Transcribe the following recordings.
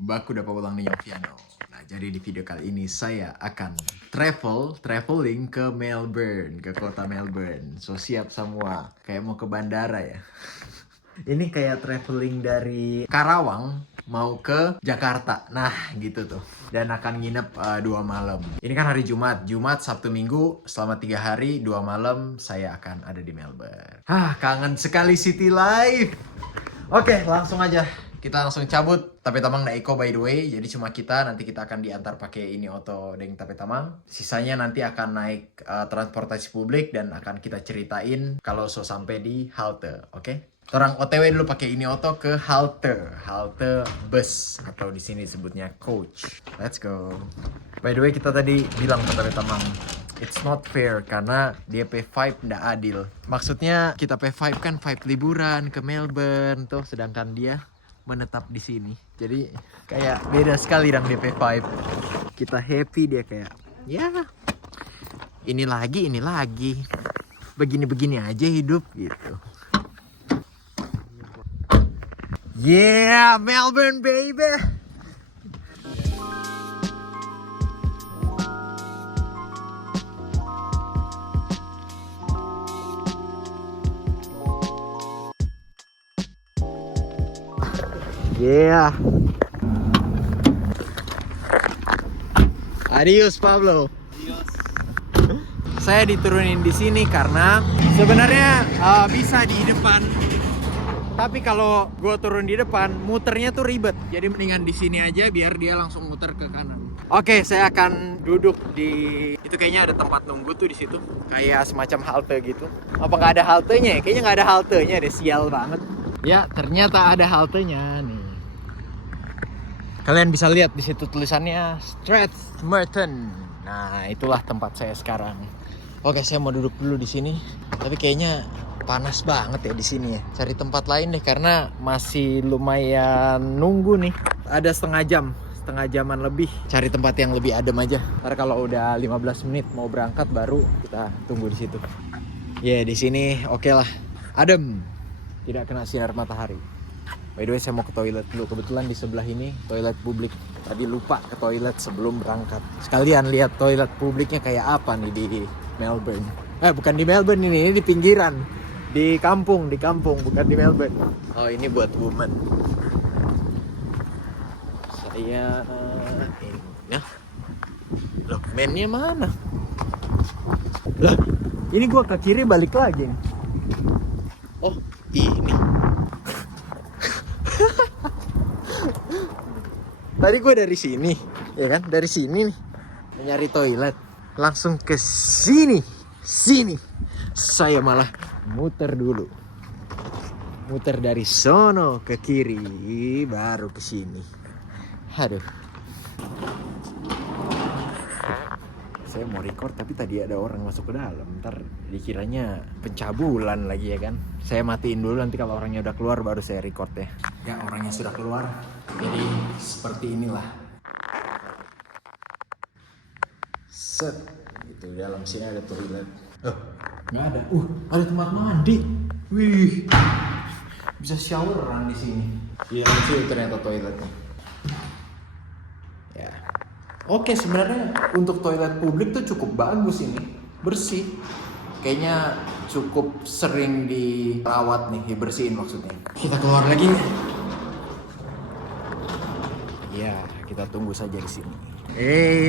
Baku dapat ulang nih Yoviano. Nah, jadi di video kali ini saya akan traveling ke Melbourne, ke kota Melbourne. So siap semua, kayak mau ke bandara ya. Ini kayak traveling dari Karawang mau ke Jakarta. Nah, gitu tuh. Dan akan nginep 2 malam. Ini kan hari Jumat, Sabtu, Minggu. Selama 3 hari, 2 malam saya akan ada di Melbourne. Kangen sekali city life. Oke, langsung aja. Kita langsung cabut. Tapi Tamang na Eko by the way. Jadi cuma kita, nanti kita akan diantar pakai ini oto deng Tapi Tamang. Sisanya nanti akan naik transportasi publik dan akan kita ceritain kalau so sampai di halte, oke? Orang OTW dulu pakai ini oto ke halte bus atau di sini disebutnya coach. Let's go. By the way, kita tadi bilang ke Tapi Tamang, it's not fair karena dia pay 5 ndak adil. Maksudnya kita pay 5 kan 5 liburan ke Melbourne tuh, sedangkan dia menetap di sini. Jadi kayak beda sekali dong DP 5. Kita happy, dia kayak ya ini lagi. Begini-begini aja hidup gitu. Yeah, Melbourne baby. Yeah. Adios Pablo. Adios. Saya diturunin di sini karena sebenarnya bisa di depan. Tapi kalau gue turun di depan, muternya tuh ribet. Jadi mendingan di sini aja biar dia langsung muter ke kanan. Oke, saya akan duduk di itu, kayaknya ada tempat nunggu tuh di situ. Kayak semacam halte gitu. Apa nggak ada haltenya ya? Kayaknya nggak ada haltenya deh, sial banget. Ya, ternyata ada haltenya nih. Kalian bisa lihat di situ tulisannya Strathmerton. Nah, itulah tempat saya sekarang. Oke, saya mau duduk dulu di sini. Tapi kayaknya panas banget ya di sini ya. Cari tempat lain deh karena masih lumayan nunggu nih. Ada setengah jaman lebih. Cari tempat yang lebih adem aja. Ntar kalau udah 15 menit mau berangkat baru kita tunggu di situ. Ya, di sini oke lah. Adem. Tidak kena sinar matahari. By the way, saya mau ke toilet dulu. Kebetulan di sebelah ini toilet publik. Tadi lupa ke toilet sebelum berangkat. Sekalian lihat toilet publiknya kayak apa nih di Melbourne. Bukan di Melbourne ini di pinggiran. Di kampung, bukan di Melbourne. Oh, ini buat woman. Saya ini ya. Loh, mennya mana? Lah, ini gua ke kiri balik lagi nih. Oh, ini. Tadi gue dari sini, ya kan? Dari sini nih, nyari toilet. Langsung ke sini. Saya malah muter dulu. Muter dari sono ke kiri, baru ke sini. Aduh. Saya mau record tapi tadi ada orang masuk ke dalam. Ntar dikiranya pencabulan lagi ya kan. Saya matiin dulu, nanti kalau orangnya udah keluar baru saya record ya. Ya, orangnya sudah keluar. Jadi seperti inilah. Set. Gitu, dalam sini ada toilet. Nggak ada. Ada tempat mandi. Wih. Bisa showeran di sini. Iya, itu ternyata toiletnya. Ya. Oke, sebenarnya untuk toilet publik tuh cukup bagus ini, bersih. Kayaknya cukup sering dirawat nih, dibersihin maksudnya. Kita keluar lagi nih. Ya, kita tunggu saja di sini.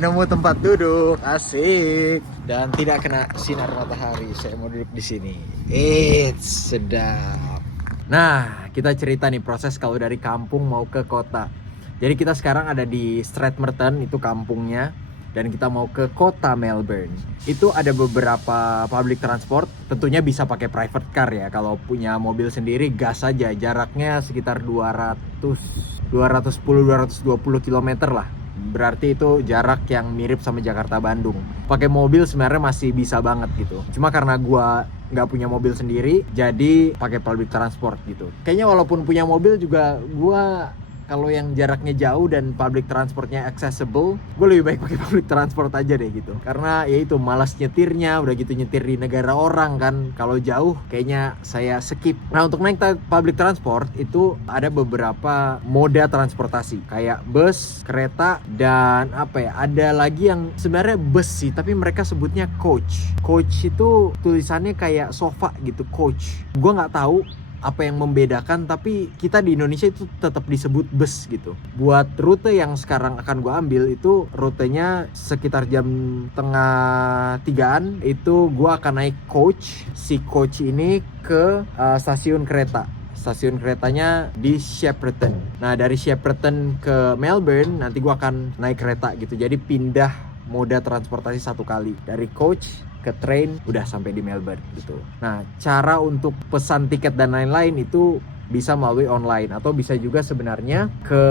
Nemu tempat duduk, asik dan tidak kena sinar matahari. Saya mau duduk di sini. Sedap. Nah, kita cerita nih proses kalau dari kampung mau ke kota. Jadi kita sekarang ada di Strathmerton, itu kampungnya. Dan kita mau ke kota Melbourne. Itu ada beberapa public transport. Tentunya bisa pakai private car ya. Kalau punya mobil sendiri gas aja. Jaraknya sekitar 210-220 km lah. Berarti itu jarak yang mirip sama Jakarta-Bandung. Pakai mobil sebenarnya masih bisa banget gitu. Cuma karena gua nggak punya mobil sendiri, jadi pakai public transport gitu. Kayaknya walaupun punya mobil juga gua kalau yang jaraknya jauh dan public transportnya accessible, gue lebih baik pakai public transport aja deh gitu. Karena ya itu malas nyetirnya, udah gitu nyetir di negara orang kan. Kalau jauh kayaknya saya skip. Nah, untuk naik public transport itu ada beberapa moda transportasi kayak bus, kereta, dan apa ya? Ada lagi yang sebenarnya bus sih, tapi mereka sebutnya coach. Coach itu tulisannya kayak sofa gitu, coach. Gue nggak tahu apa yang membedakan, tapi kita di Indonesia itu tetap disebut bus gitu. Buat rute yang sekarang akan gue ambil itu rutenya sekitar jam tengah 3-an, itu gue akan naik coach. Si coach ini ke stasiun kereta. Stasiun keretanya di Shepperton. Nah, dari Shepperton ke Melbourne nanti gue akan naik kereta gitu. Jadi pindah moda transportasi satu kali dari coach ke train, udah sampai di Melbourne gitu. Nah, cara untuk pesan tiket dan lain-lain itu bisa melalui online atau bisa juga sebenarnya ke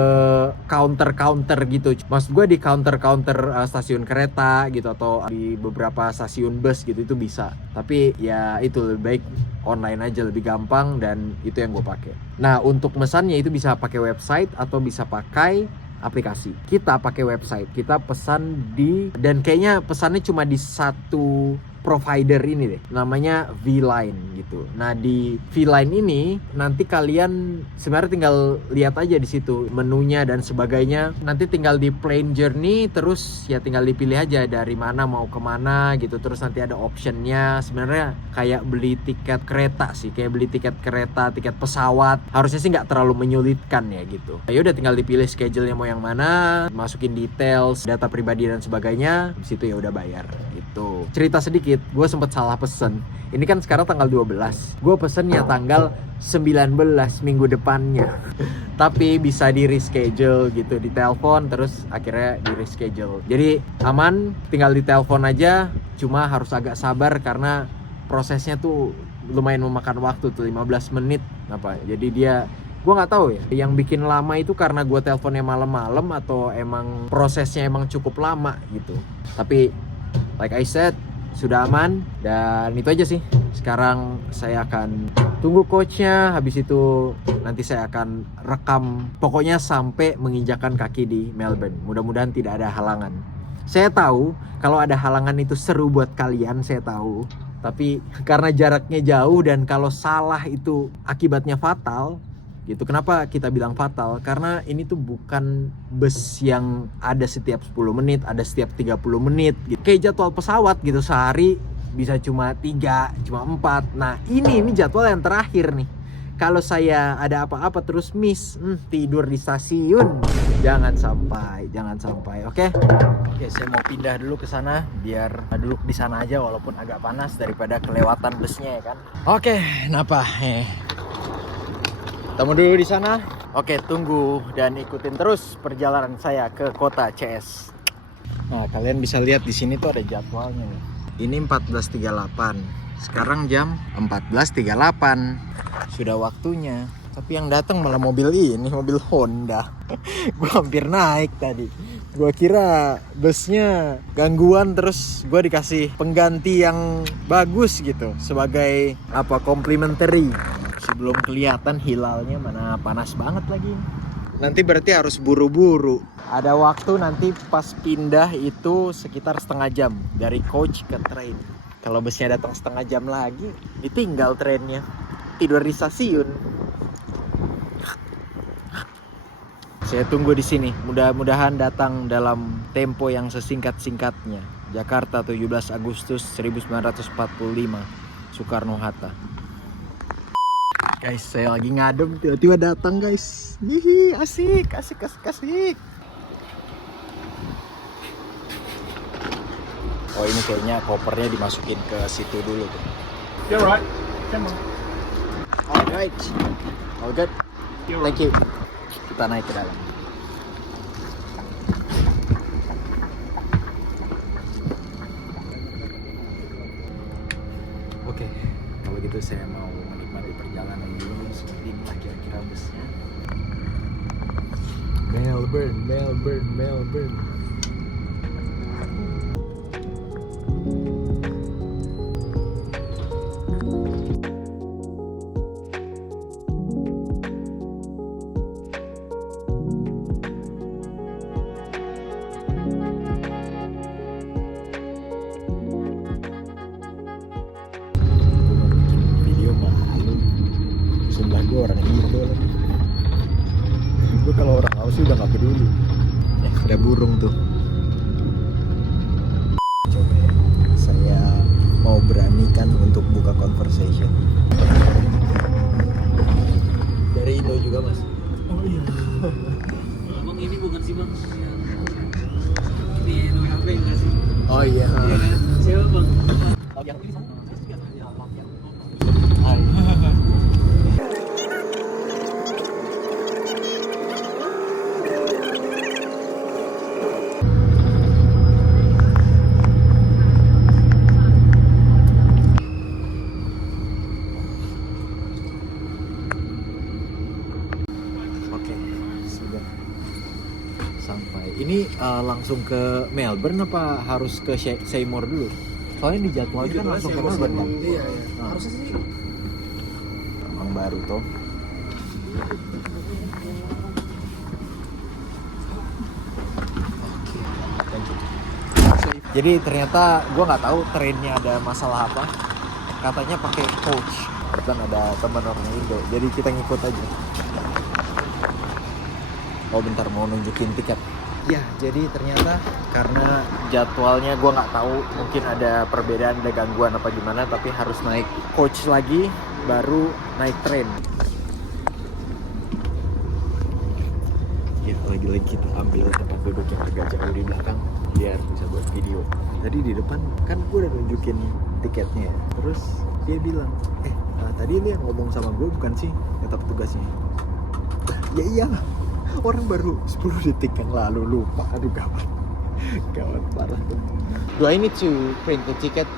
counter-counter gitu. Maksud gue di counter-counter stasiun kereta gitu atau di beberapa stasiun bus gitu, itu bisa. Tapi ya itu lebih baik online aja, lebih gampang, dan itu yang gue pakai. Nah, untuk mesannya itu bisa pakai website atau bisa pakai aplikasi. Kita pakai website, kita pesan dan kayaknya pesannya cuma di satu provider ini deh, namanya V-Line gitu. Nah, di V-Line ini nanti kalian sebenarnya tinggal lihat aja di situ menunya dan sebagainya. Nanti tinggal di Plane Journey, terus ya tinggal dipilih aja dari mana mau kemana gitu. Terus nanti ada optionnya. Sebenarnya kayak beli tiket kereta sih, kayak beli tiket kereta, tiket pesawat. Harusnya sih nggak terlalu menyulitkan ya gitu. Ya udah tinggal dipilih schedule-nya mau yang mana, masukin details, data pribadi dan sebagainya. Di situ ya udah bayar gitu. Cerita sedikit, gue sempet salah pesen. Ini kan sekarang tanggal 12. Gue pesennya tanggal 19 minggu depannya. Tapi bisa di reschedule gitu, di telepon terus akhirnya di reschedule. Jadi aman, tinggal di telepon aja. Cuma harus agak sabar karena prosesnya tuh lumayan memakan waktu tuh 15 menit apa. Jadi gue nggak tahu ya, yang bikin lama itu karena gue teleponnya malam-malam atau emang prosesnya emang cukup lama gitu. Tapi like I said, sudah aman, dan itu aja sih. Sekarang saya akan tunggu coachnya, habis itu nanti saya akan rekam pokoknya sampai menginjakan kaki di Melbourne. Mudah-mudahan tidak ada halangan. Saya tahu kalau ada halangan itu seru buat kalian, saya tahu. Tapi karena jaraknya jauh dan kalau salah itu akibatnya fatal gitu. Kenapa kita bilang fatal? Karena ini tuh bukan bus yang ada setiap 10 menit, ada setiap 30 menit gitu. Kayak jadwal pesawat gitu, sehari bisa cuma 3, cuma 4. Nah, ini jadwal yang terakhir nih. Kalau saya ada apa-apa terus miss, tidur di stasiun. Jangan sampai, oke? Oke, saya mau pindah dulu ke sana biar duduk di sana aja walaupun agak panas daripada kelewatan busnya ya kan. Oke, kenapa? Temu dulu di sana. Oke, tunggu dan ikutin terus perjalanan saya ke kota CS. Nah, kalian bisa lihat di sini tuh ada jadwalnya nih. Ini 14.38. Sekarang jam 14.38. Sudah waktunya. Tapi yang datang malah mobil ini, mobil Honda. Gue hampir naik tadi. Gue kira busnya gangguan, terus gue dikasih pengganti yang bagus gitu sebagai apa, complimentary. Sebelum kelihatan hilalnya, mana panas banget lagi. Nanti berarti harus buru-buru. Ada waktu nanti pas pindah itu sekitar setengah jam dari coach ke train. Kalau busnya datang setengah jam lagi, ditinggal trennya. Tidur di stasiun. Saya tunggu di sini. Mudah-mudahan datang dalam tempo yang sesingkat-singkatnya. Jakarta 17 Agustus 1945. Soekarno-Hatta. Guys, saya lagi ngadem, tiba-tiba datang guys. Hihi, asik. Oh, ini kayaknya kopernya dimasukin ke situ dulu tuh. You're right. Come on. Alright. All good. Thank you. Kita naik ke dalam. Oke, kalau gitu saya mau menikmati perjalanan dulu. Seperti inilah kira-kira busnya. Melbourne. kalau orang Aussie udah nggak peduli. Ada burung tuh. Coba ya, saya mau beranikan untuk buka conversation. Dari Indo juga mas. Oh iya. Bang ini bukan sih bang. Ini nomor HP enggak sih? Oh iya. Iya kan? Siapa bang? Yang ini sama. Hai. Oke, sudah sampai. Ini langsung ke Melbourne apa harus ke Seymour dulu? Soalnya di jadwalnya kan langsung ke Melbourne kan? Iya, iya. Nah. Harusnya sih. Emang baru toh. Oke, thank you. Jadi ternyata gue nggak tahu trainnya ada masalah apa. Katanya pakai coach. Kebetulan ada teman orang Indo, jadi kita ngikut aja. Oh bentar, mau nunjukin tiket. Ya, jadi ternyata karena jadwalnya gue nggak tahu, mungkin ada perbedaan, ada gangguan apa gimana, tapi harus naik coach lagi, baru naik train. Ya, lagi-lagi kita ambil tempat duduk yang agak jauh di belakang, biar bisa buat video. Tadi di depan kan gue udah nunjukin tiketnya, terus dia bilang, tadi lu yang ngomong sama gue bukan sih, kata petugasnya. Ya iyalah. Orang baru 10 detik yang lalu lupa. Aduh gawat. Gawat parah tuh. Do I need to print the ticket?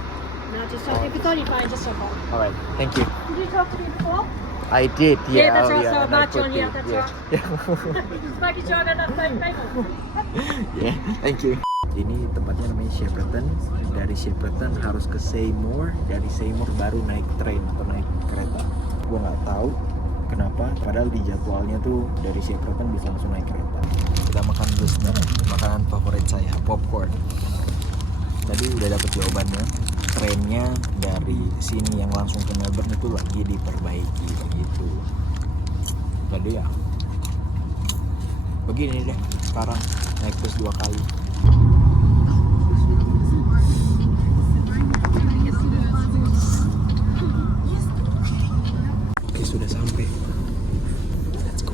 No, just if you thought you'd find just so far. Alright, thank you. Did you talk to me before? I did, yeah. Yeah, that's earlier, also and I about put John, yeah, the- that's yeah. Just making sure I got enough paper. Yeah, thank you. Ini tempatnya namanya Shepparton. Dari Shepparton harus ke Seymour. Dari Seymour baru naik train atau naik kereta. Gua nggak tahu kenapa, padahal di jadwalnya tuh dari Shepparton bisa langsung naik kereta. Kita makan dulu sebenarnya, makanan favorit saya, popcorn. Tadi udah dapet jawabannya, trennya dari sini yang langsung ke Melbourne itu lagi diperbaiki begitu. Tadi ya begini deh, sekarang naik bus 2 kali. Oke, sudah sampai. Let's go.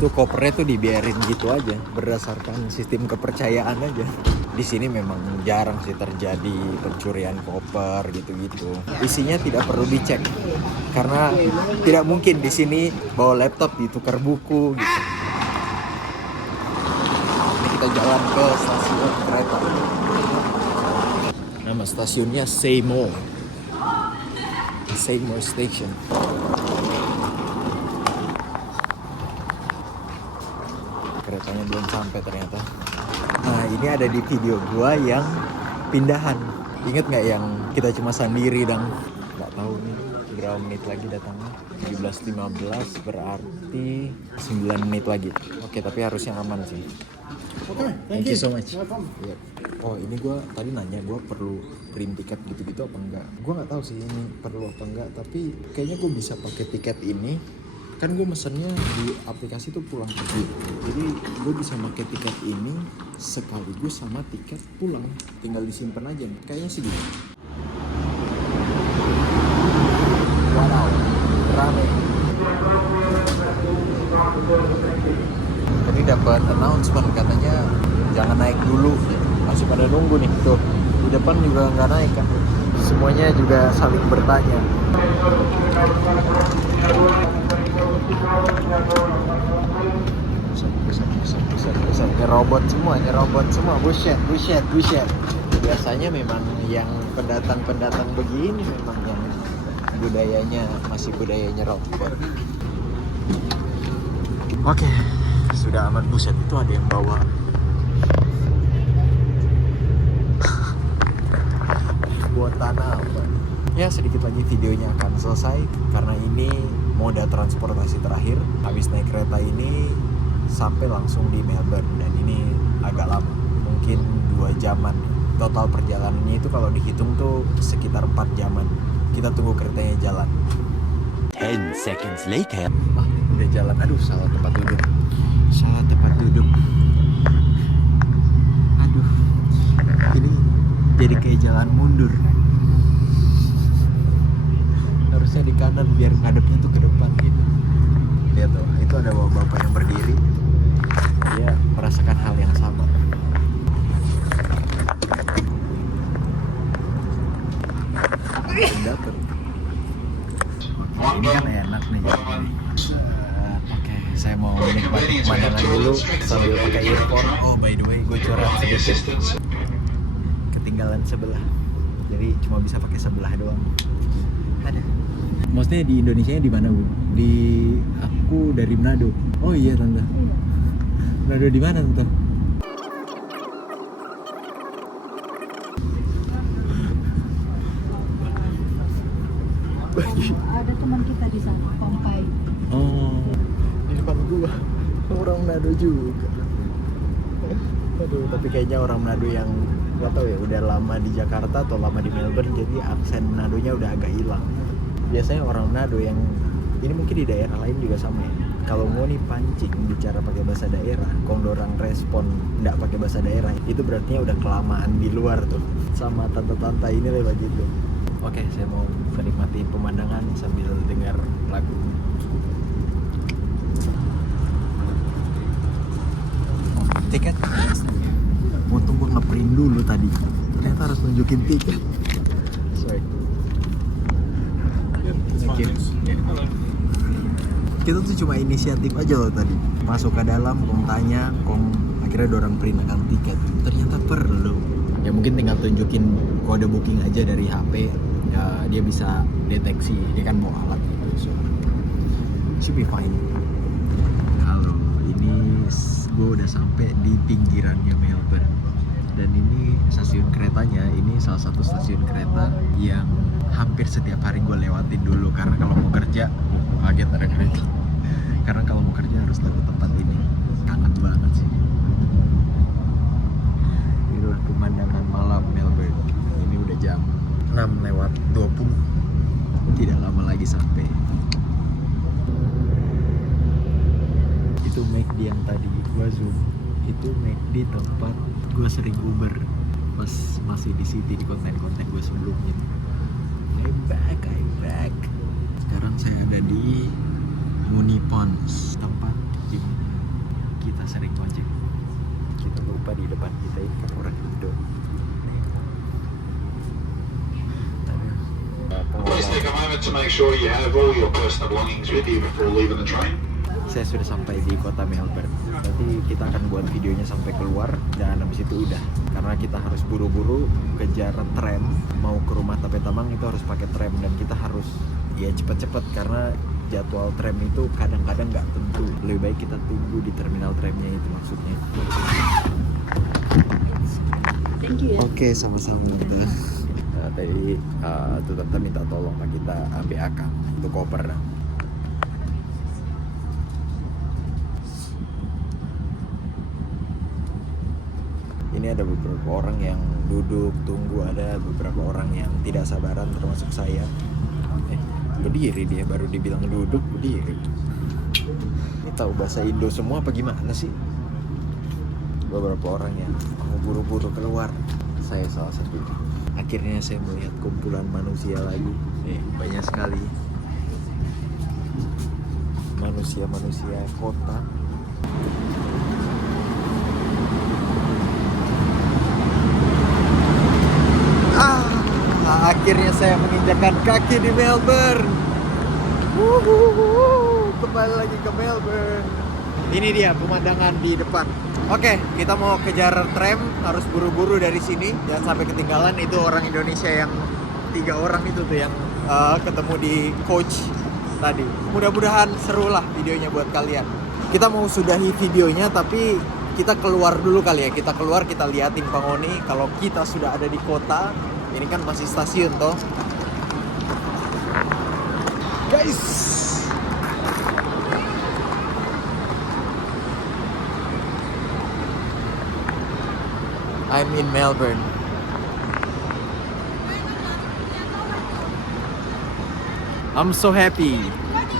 Tuh kopernya tuh dibiarin gitu aja berdasarkan sistem kepercayaan aja. Di sini memang jarang sih terjadi pencurian koper gitu-gitu. Isinya tidak perlu dicek karena tidak mungkin di sini bawa laptop ditukar buku gitu. Ini kita jalan ke stasiun kereta. Nama stasiunnya Seymour. Seymour Station. Keretanya belum sampai ternyata. Nah ini ada di video gua yang pindahan. Ingat nggak yang kita cuma sendiri dan nggak tahu nih berapa menit lagi datangnya. 17.15 berarti 9 menit lagi. Oke, tapi harusnya aman sih. Oke, Thank you so much. No problem. Yep. Oh ini gue tadi nanya gue perlu print tiket gitu-gitu apa enggak? Gue nggak tahu sih ini perlu apa enggak, tapi kayaknya gue bisa pakai tiket ini. Kan gue mesennya di aplikasi tuh pulang pergi, jadi gue bisa pakai tiket ini sekaligus sama tiket pulang, tinggal disimpan aja. Kayaknya sih gitu. Wow, rame. Tadi dapat announcement katanya jangan naik dulu, masih pada nunggu nih tuh. Di depan juga nggak naik kan, semuanya juga saling bertanya. Buset, nyerobot semua, buset. Biasanya memang yang pendatang begini memang yang budayanya masih budaya nyerobot. Oke, sudah aman. Buset, itu ada yang bawa buat tanah apa. Ya sedikit lagi videonya akan selesai karena ini moda transportasi terakhir. Habis naik kereta ini sampai langsung di Melbourne dan ini agak lama, mungkin 2 2 jaman. Total perjalanannya itu kalau dihitung tuh sekitar 4 jaman. Kita tunggu keretanya jalan. 10 seconds later. Udah jalan. Aduh, salah tempat duduk. Aduh, ini jadi kayak jalan mundur. Harusnya di kanan biar ngadepnya tuh ke depan gitu. Lihat tuh, itu ada bapak yang berdiri. Dia merasakan hal yang sama. Dapat. Ini kan enak nih. Oke, saya mau menikmati pemandangan dulu sambil pakai earphone. Oh, by the way, gue curhat sedikit. Ketinggalan sebelah. Jadi cuma bisa pakai sebelah doang. Ada. Maksudnya di Indonesia di mana, Bu? Aku dari Manado. Oh iya, Tante. Manado di mana, Tante? Ada teman kita di sana, Pompai. Oh, di depan gua orang Manado juga. Aduh, tapi kayaknya orang Manado yang gak tahu ya, udah lama di Jakarta atau lama di Melbourne, jadi aksen Manadonya udah agak hilang. Biasanya orang Manado yang ini mungkin di daerah lain juga sama ya. Kalau mau nih pancing bicara pakai bahasa daerah, kalau orang respon nggak pakai bahasa daerah, itu berarti udah kelamaan di luar tuh. Sama tante-tante ini lewat gitu. Oke, saya mau menikmati pemandangan sambil dengar lagu. Tiket? Untung gue nge-print dulu tadi. Ternyata harus nunjukin tiket. Sorry. Thank you. Kita tuh cuma inisiatif aja loh tadi. Masuk ke dalam, kong tanya, kong akhirnya dorang print akan tiket. Ternyata perlu. Ya mungkin tinggal tunjukin kode booking aja dari HP. Ya, dia bisa deteksi, dia kan bawa alat gitu, so should be fine. Halo, ini gue udah sampai di pinggirannya Melbourne, dan ini stasiun keretanya, ini salah satu stasiun kereta yang hampir setiap hari gue lewatin dulu, karena kalau mau kerja, kaget ada kereta, karena kalau mau kerja harus lewat tempat ini. Kangen banget sih. Inilah pemandangan malam Melbourne. Ini udah jam 6:20, tidak lama lagi sampai. Itu McD yang tadi gua zoom, itu McD tempat gua sering Uber pas masih di City, di konten-konten gua sebelumnya. I'm back. Sekarang saya ada di Moonee Ponds, tempat di kita sering ojek. Kita lupa di depan kita ini kan orang Indo. Please take a moment to make sure you have all your personal belongings with you before leaving the train. Saya sudah sampai di kota Melbourne. Nanti kita akan buat videonya sampai keluar dan habis itu udah. Karena kita harus buru-buru kejar tram mau ke rumah Tapetamang, itu harus pakai tram dan kita harus ya cepet-cepet karena jadwal tram itu kadang-kadang nggak tentu. Lebih baik kita tunggu di terminal tramnya itu maksudnya. Thank you ya. Oke, sama-sama. Tadi tuh tante minta tolong sama kita ambil akang untuk koper. Ini ada beberapa orang yang duduk tunggu, ada beberapa orang yang tidak sabaran termasuk saya. Berdiri dia, baru dibilang duduk berdiri. Ini tahu bahasa Indo semua apa gimana sih? Beberapa orang yang mau buru-buru keluar. Saya salah satu. Akhirnya saya melihat kumpulan manusia lagi. Banyak sekali manusia-manusia kota. Akhirnya saya menginjakan kaki di Melbourne. Kembali lagi ke Melbourne. Ini dia pemandangan di depan. Oke, kita mau kejar tram, harus buru-buru dari sini, jangan sampai ketinggalan. Itu orang Indonesia yang 3 orang itu tuh yang ketemu di coach tadi. Mudah-mudahan seru lah videonya buat kalian. Kita mau sudahi videonya, tapi kita keluar dulu kali ya. Kita keluar, kita liatin Pangoni kalau kita sudah ada di kota. Ini kan masih stasiun toh, guys. I'm in Melbourne. I'm so happy.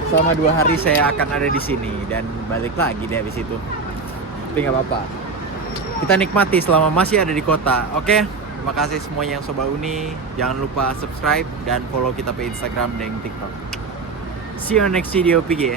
Selama 2 hari saya akan ada di sini dan balik lagi deh habis itu. Tapi nggak apa-apa. Kita nikmati selama masih ada di kota. Oke? Terima kasih semuanya yang Sobat Uni. Jangan lupa subscribe dan follow kita di Instagram dan TikTok. See you on next video, Pigi.